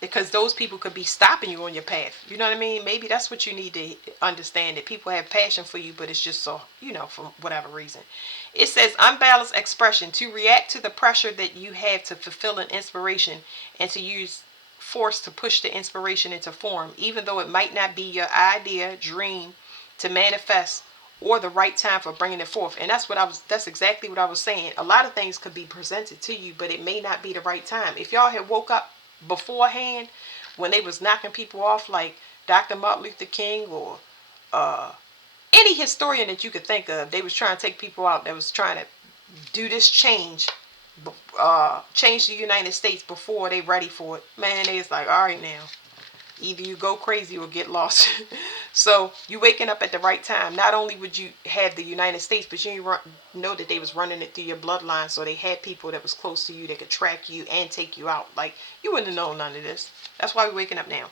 Because those people could be stopping you on your path. You know what I mean? Maybe that's what you need to understand, that people have passion for you, but it's just so, for whatever reason. It says unbalanced expression, to react to the pressure that you have to fulfill an inspiration and to use forced to push the inspiration into form, even though it might not be your idea, dream to manifest, or the right time for bringing it forth. And that's exactly what I was saying. A lot of things could be presented to you, but it may not be the right time. If y'all had woke up beforehand when they was knocking people off, like Dr. Martin Luther King, or any historian that you could think of, they was trying to take people out, that was trying to do this change the United States before they ready for it. Man, they was like, all right now, either you go crazy or get lost. So you waking up at the right time. Not only would you have the United States, but you know that they was running it through your bloodline. So they had people that was close to you that could track you and take you out. Like, you wouldn't have known none of this. That's why we're waking up now.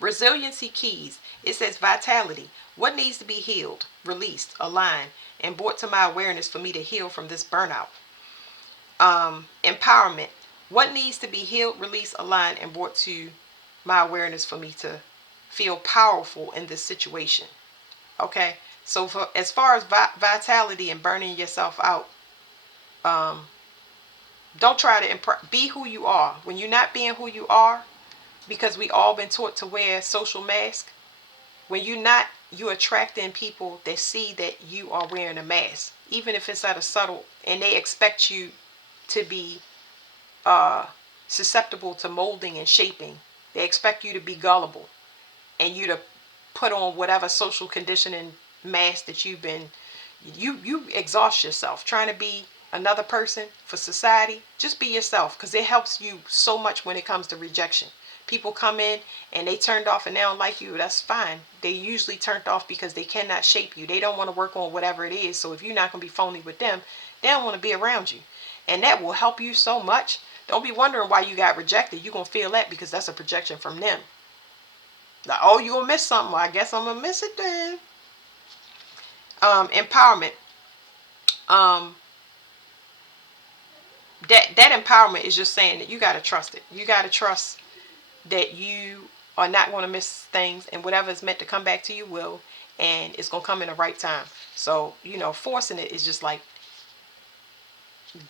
Resiliency keys. It says vitality. What needs to be healed, released, aligned, and brought to my awareness for me to heal from this burnout? Empowerment. What needs to be healed, released, aligned, and brought to my awareness for me to feel powerful in this situation? Okay, so as far as vitality and burning yourself out, don't try to be who you are. When you're not being who you are, because we all been taught to wear social mask. When you're not, you're attracting people that see that you are wearing a mask, even if it's at a subtle, and they expect you to be susceptible to molding and shaping. They expect you to be gullible, and you to put on whatever social conditioning mask that you've been. You exhaust yourself trying to be another person for society. Just be yourself, because it helps you so much when it comes to rejection. People come in and they turned off and they don't like you. That's fine. They usually turned off because they cannot shape you. They don't want to work on whatever it is. So if you're not going to be phony with them, they don't want to be around you. And that will help you so much. Don't be wondering why you got rejected. You're going to feel that because that's a projection from them. Like, oh, you're going to miss something. Well, I guess I'm going to miss it then. Empowerment. That empowerment is just saying that you got to trust it. You got to trust that you are not going to miss things, and whatever is meant to come back to you will, and it's going to come in the right time. So, forcing it is just like,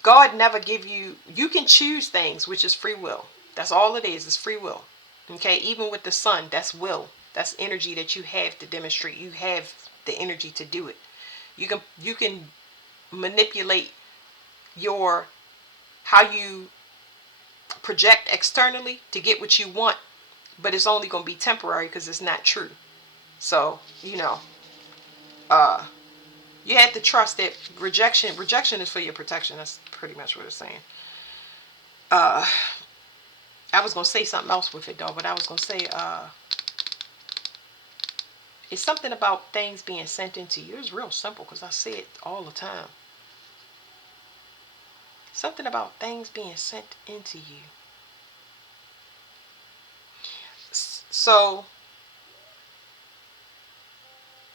God never give you can choose things, which is free will. That's all it is free will. Okay, even with the sun, that's will. That's energy that you have to demonstrate. You have the energy to do it. You can manipulate how you project externally to get what you want, but it's only going to be temporary because it's not true. So, you have to trust that rejection is for your protection. That's pretty much what it's saying. I was going to say something else with it though, but I was going to say, it's something about things being sent into you. It's real simple because I say it all the time. Something about things being sent into you. So,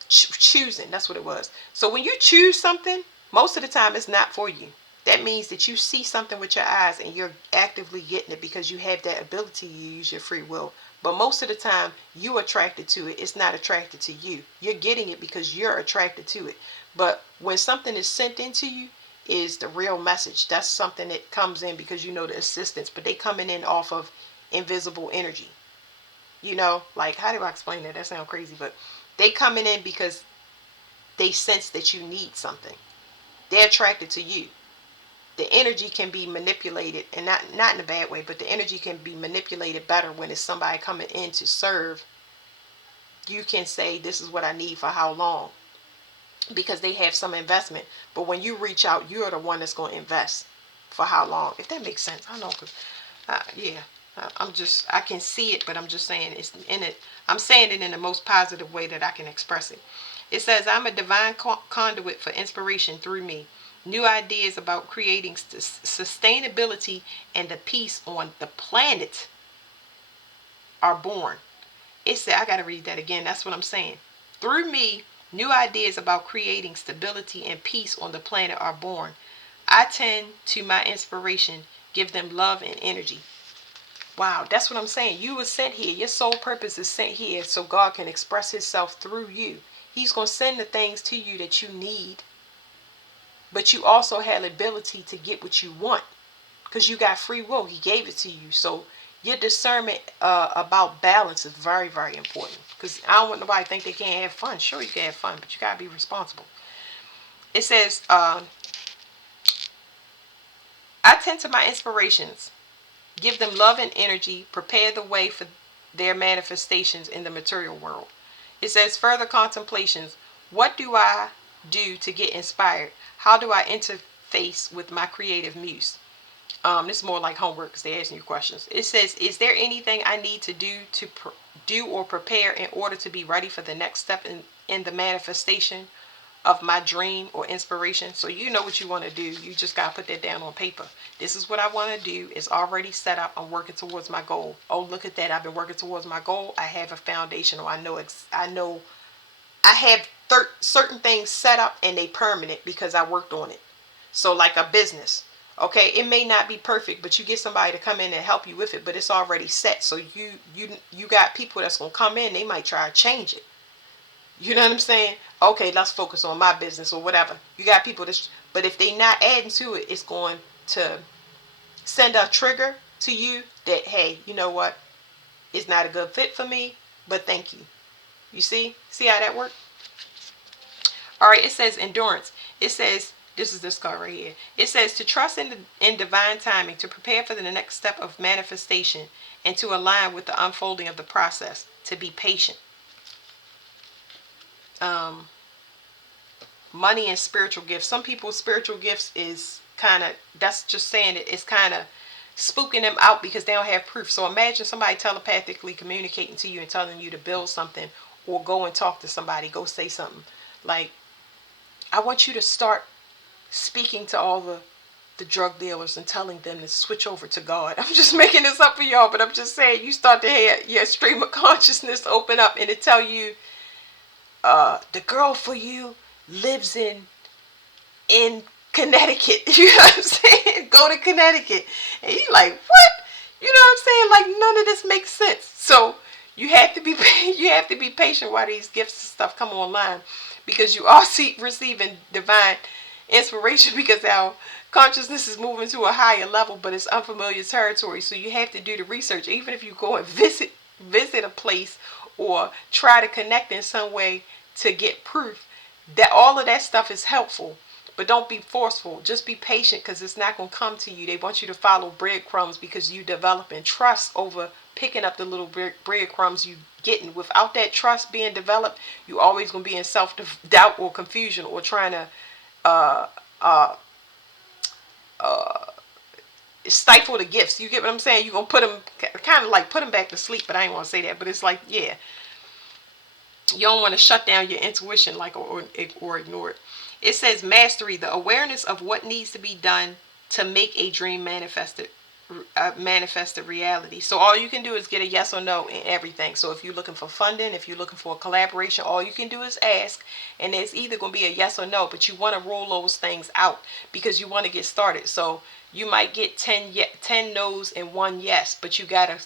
choosing, that's what it was. So when you choose something, most of the time it's not for you. That means that you see something with your eyes and you're actively getting it because you have that ability to use your free will. But most of the time you're attracted to it. It's not attracted to you. You're getting it because you're attracted to it. But when something is sent into you, is the real message. That's something that comes in because the assistance, but they coming in off of invisible energy. Like, how do I explain that? That sounds crazy, but they coming in because they sense that you need something. They're attracted to you. The energy can be manipulated, and not in a bad way, but the energy can be manipulated better when it's somebody coming in to serve. You can say, this is what I need for how long, because they have some investment. But when you reach out, you're the one that's going to invest for how long, if that makes sense. I know, because I can see it, but I'm just saying it's in it. I'm saying it in the most positive way that I can express it. It says, I'm a divine conduit for inspiration through me. New ideas about creating sustainability and the peace on the planet are born. It said, I got to read that again. That's what I'm saying. Through me, new ideas about creating stability and peace on the planet are born. I tend to my inspiration, give them love and energy. Wow, that's what I'm saying. You were sent here. Your sole purpose is sent here so God can express himself through you. He's going to send the things to you that you need. But you also have the ability to get what you want because you got free will. He gave it to you. So Your discernment about balance is very, very important. Because I don't want nobody to think they can't have fun. Sure, you can have fun, but you got to be responsible. It says, I tend to my inspirations, give them love and energy, prepare the way for their manifestations in the material world. It says, further contemplations. What do I do to get inspired? How do I interface with my creative muse? This is more like homework because they're asking you questions. It says, is there anything I need to do or prepare in order to be ready for the next step in the manifestation of my dream or inspiration? So you know what you want to do. You just got to put that down on paper. This is what I want to do. It's already set up. I'm working towards my goal. Oh, look at that. I've been working towards my goal. I have a foundation, or I know I have certain things set up and they permanent because I worked on it. So like a business. Okay, it may not be perfect, but you get somebody to come in and help you with it, but it's already set. So you got people that's gonna come in, they might try to change it. You know what I'm saying? Okay, let's focus on my business or whatever. You got people that's, but if they not adding to it, it's going to send a trigger to you that, hey, you know what? It's not a good fit for me, but thank you. You see how that works? All right, it says endurance. It says, this is this card right here. It says to trust in divine timing, to prepare for the next step of manifestation, and to align with the unfolding of the process, to be patient. Um, Money and spiritual gifts. Some people's spiritual gifts is kind of, that's just saying it's kind of spooking them out because they don't have proof. So imagine somebody telepathically communicating to you and telling you to build something or go and talk to somebody, go say something. Like, I want you to start speaking to all the drug dealers and telling them to switch over to God. I'm just making this up for y'all, but I'm just saying you start to have your stream of consciousness open up and it tell you, the girl for you lives in Connecticut. You know what I'm saying? Go to Connecticut. And you like, what? You know what I'm saying? Like, none of this makes sense. So you have to be you have to be patient while these gifts and stuff come online, because you are receiving divine inspiration because our consciousness is moving to a higher level, but it's unfamiliar territory. So you have to do the research. Even if you go and visit a place or try to connect in some way to get proof, that all of that stuff is helpful. But don't be forceful. Just be patient because it's not going to come to you. They want you to follow breadcrumbs because you developing trust over picking up the little breadcrumbs you getting. Without that trust being developed, you always going to be in self-doubt or confusion or trying to uh, uh, uh, stifle the gifts. You get what I'm saying? You're going to put them, kind of like put them back to sleep, but I ain't want to say that. But it's like, yeah, you don't want to shut down your intuition like or ignore it. It says mastery, the awareness of what needs to be done to make a dream manifested reality. So all you can do is get a yes or no in everything. So if you're looking for funding, if you're looking for a collaboration, all you can do is ask, and it's either going to be a yes or no. But you want to roll those things out because you want to get started. So you might get 10 no's and one yes, but you gotta,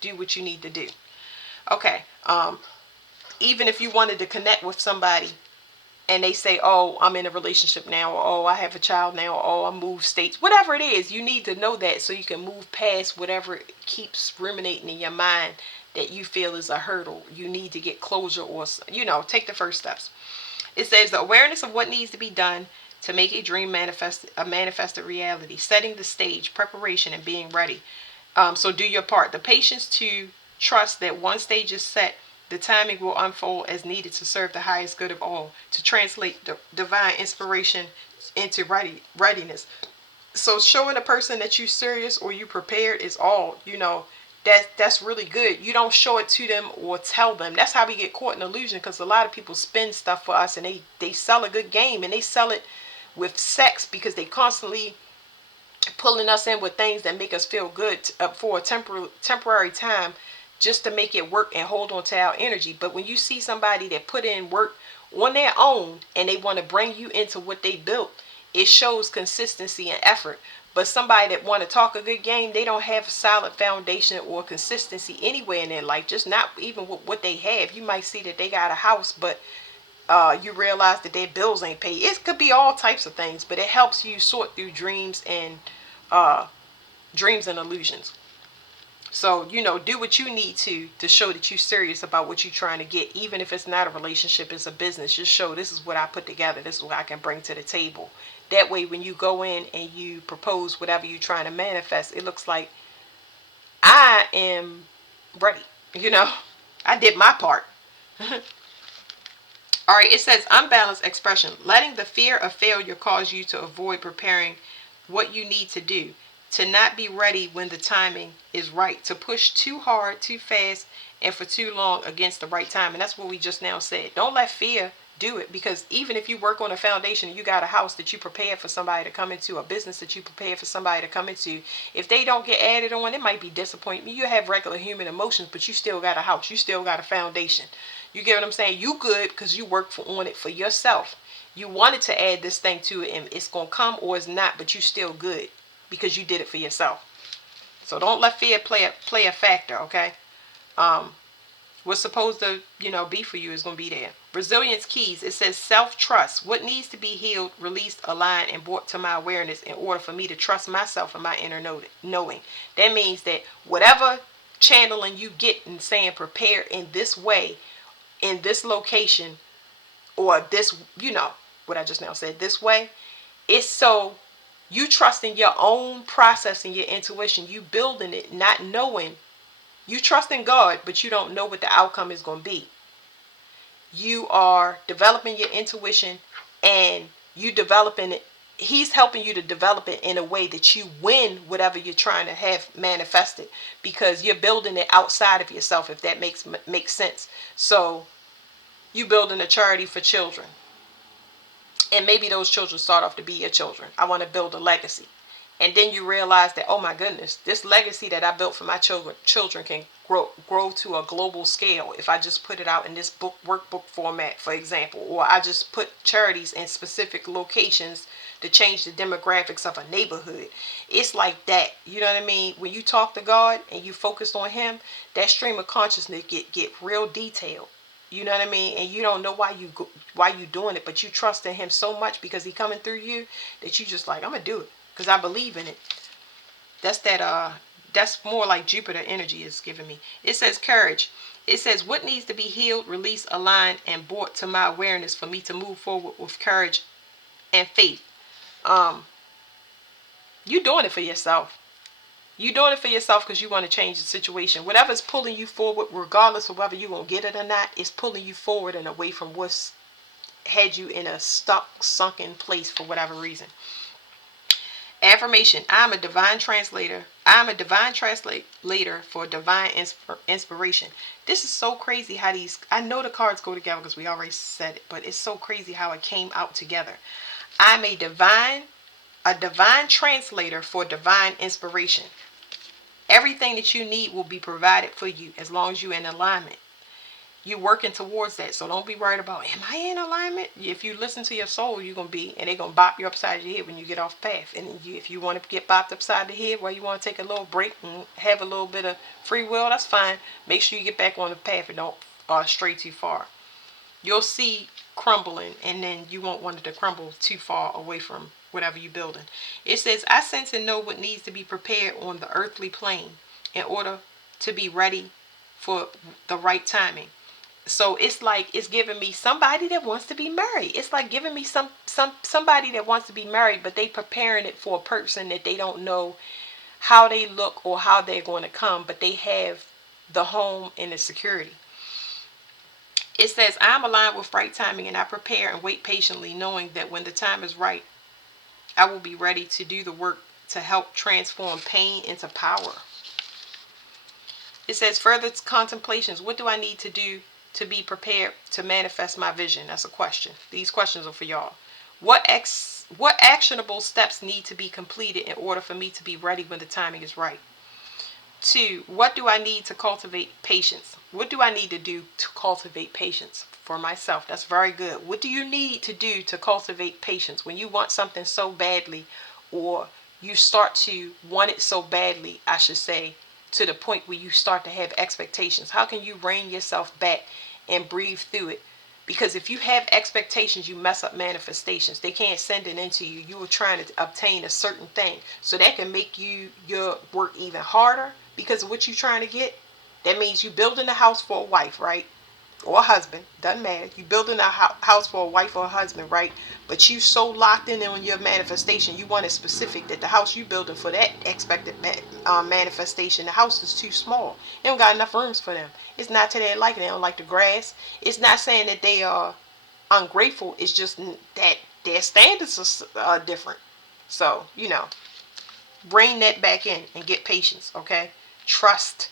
do what you need to do. Okay. Even if you wanted to connect with somebody and they say, oh, I'm in a relationship now, or oh, I have a child now, or oh, I moved states, whatever it is, you need to know that so you can move past whatever keeps ruminating in your mind that you feel is a hurdle. You need to get closure or, take the first steps. It says the awareness of what needs to be done to make a dream manifested reality, setting the stage, preparation, and being ready. So do your part. The patience to trust that once stage is set, the timing will unfold as needed to serve the highest good of all, to translate the divine inspiration into readiness. So showing a person that you serious or you prepared is all, that's really good. You don't show it to them or tell them. That's how we get caught in illusion, because a lot of people spin stuff for us and they sell a good game, and they sell it with sex because they constantly pulling us in with things that make us feel good for a temporary time, just to make it work and hold on to our energy. But when you see somebody that put in work on their own and they want to bring you into what they built, it shows consistency and effort. But somebody that want to talk a good game, they don't have a solid foundation or consistency anywhere in their life, just not even with what they have. You might see that they got a house, but you realize that their bills ain't paid. It could be all types of things, but it helps you sort through dreams and illusions. So, do what you need to show that you're serious about what you're trying to get. Even if it's not a relationship, it's a business. Just show, this is what I put together. This is what I can bring to the table. That way, when you go in and you propose whatever you're trying to manifest, it looks like I am ready. You know, I did my part. All right, it says unbalanced expression. Letting the fear of failure cause you to avoid preparing what you need to do, to not be ready when the timing is right, to push too hard, too fast, and for too long against the right time. And that's what we just now said. Don't let fear do it, because even if you work on a foundation, you got a house that you prepared for somebody to come into, a business that you prepared for somebody to come into. If they don't get added on, it might be disappointment. You have regular human emotions, but you still got a house. You still got a foundation. You get what I'm saying? You good because you work on it for yourself. You wanted to add this thing to it, and it's gonna come or it's not, but you still good because you did it for yourself. So don't let fear play a factor. Okay. Um, what's supposed to be for you is gonna be there. Resilience keys. It says self-trust. What needs to be healed, released, aligned, and brought to my awareness in order for me to trust myself and my inner knowing. That means that whatever channeling you get and saying prepare in this way, in this location, or this, what I just now said, this way, it's so you trusting your own process and your intuition, you building it, not knowing. You trust in God, but you don't know what the outcome is going to be. You are developing your intuition, and you developing it. He's helping you to develop it in a way that you win whatever you're trying to have manifested, because you're building it outside of yourself, if that makes sense. So you building a charity for children, and maybe those children start off to be your children. I want to build a legacy. And then you realize that, oh my goodness, this legacy that I built for my children can grow to a global scale if I just put it out in this workbook format, for example. Or I just put charities in specific locations to change the demographics of a neighborhood. It's like that. You know what I mean? When you talk to God and you focus on Him, that stream of consciousness get real detailed. You know what I mean? And you don't know why you doing it, but you trust in Him so much because He coming through you, that you just like, I'm gonna do it because I believe in it. That's more like Jupiter energy is giving me. It says courage. It says what needs to be healed, released, aligned, and brought to my awareness for me to move forward with courage and faith. Um, you doing it for yourself. You doing it for yourself because you want to change the situation. Whatever's pulling you forward, regardless of whether you're going to get it or not, is pulling you forward and away from what's had you in a sunken place for whatever reason. Affirmation. I'm a divine translator. I'm a divine translator for divine inspiration. This is so crazy how I know the cards go together because we already said it, but it's so crazy how it came out together. I'm a divine translator for divine inspiration. Everything that you need will be provided for you as long as you're in alignment. You're working towards that. So don't be worried about, am I in alignment? If you listen to your soul, you're going to be, and they're going to bop you upside your head when you get off path. And if you want to get bopped upside the head while you want to take a little break and have a little bit of free will, that's fine. Make sure you get back on the path and don't stray too far. You'll see crumbling, and then you won't want it to crumble too far away from whatever you're building. It says, I sense and know what needs to be prepared on the earthly plane in order to be ready for the right timing. So it's like it's giving me somebody that wants to be married. It's like giving me somebody that wants to be married, but they preparing it for a person that they don't know how they look or how they're going to come, but they have the home and the security. It says, I'm aligned with right timing, and I prepare and wait patiently, knowing that when the time is right, I will be ready to do the work to help transform pain into power. It says, further contemplations. What do I need to do to be prepared to manifest my vision? That's a question. These questions are for y'all. What actionable steps need to be completed in order for me to be ready when the timing is right? 2, what do I need to cultivate patience? What do I need to do to cultivate patience for myself? That's very good. What do you need to do to cultivate patience when you want something so badly, or you start to want it so badly, I should say, to the point where you start to have expectations? How can you rein yourself back and breathe through it? Because if you have expectations, you mess up manifestations. They can't send it into you. You were trying to obtain a certain thing. So that can make your work even harder because of what you're trying to get, that means you building a house for a wife, right? Or a husband, doesn't matter. You building a house for a wife or a husband, right? But you so locked in on your manifestation, you want it specific that the house you building for that expected manifestation, the house is too small. They don't got enough rooms for them. It's not to their liking. They don't like the grass. It's not saying that they are ungrateful. It's just that their standards are different. So bring that back in and get patience. Okay, trust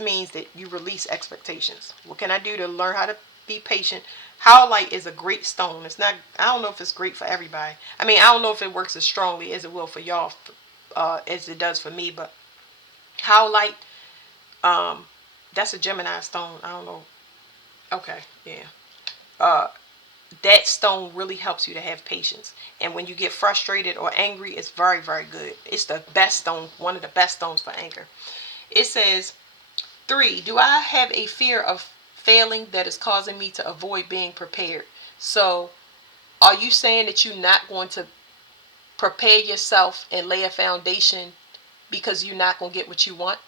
means that you release expectations. What can I do to learn how to be patient? Howlite is a great stone. It's not, I don't know if it's great for everybody. I mean, I don't know if it works as strongly as it will for y'all, as it does for me. But howlite, um that's a Gemini stone. I don't know. Okay, yeah. uh that stone really helps you to have patience. And when you get frustrated or angry, it's very, very good. It's the best stone, one of the best stones for anger. It says, 3, do I have a fear of failing that is causing me to avoid being prepared? So, are you saying that you're not going to prepare yourself and lay a foundation because you're not going to get what you want?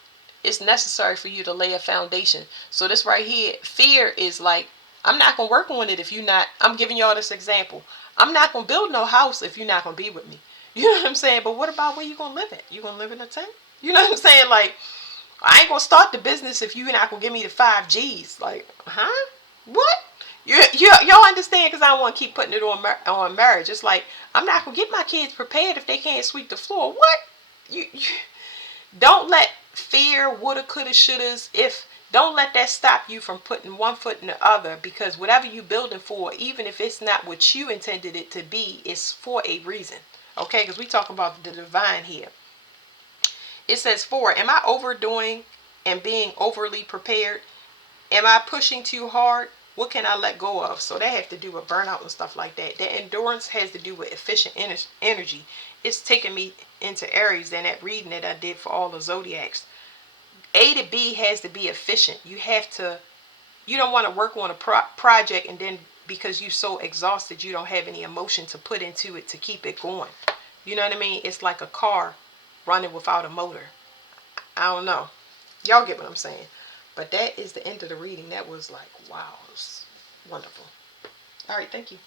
It's necessary for you to lay a foundation. So this right here, fear is like, I'm not going to work on it if you're not, I'm giving y'all this example. I'm not going to build no house if you're not going to be with me. You know what I'm saying? But what about where you going to live at? You going to live in a tent? You know what I'm saying? Like, I ain't going to start the business if you're not going to give me the 5 Gs. Like, huh? What? Y'all understand? Because I don't want to keep putting it on marriage. It's like, I'm not going to get my kids prepared if they can't sweep the floor. What? You don't let fear, woulda, coulda, shouldas, if, don't let that stop you from putting one foot in the other, because whatever you building for, even if it's not what you intended it to be, it's for a reason. Okay, because we talking about the divine here. It says, 4, am I overdoing and being overly prepared? Am I pushing too hard? What can I let go of? So that has to do with burnout and stuff like that. The endurance has to do with efficient energy. It's taking me into Aries and that reading that I did for all the zodiacs. A to B has to be efficient. You don't want to work on a project and then because you're so exhausted, you don't have any emotion to put into it to keep it going. You know what I mean? It's like a car running without a motor. I don't know. Y'all get what I'm saying. But that is the end of the reading. That was like, wow, it was wonderful. All right, thank you.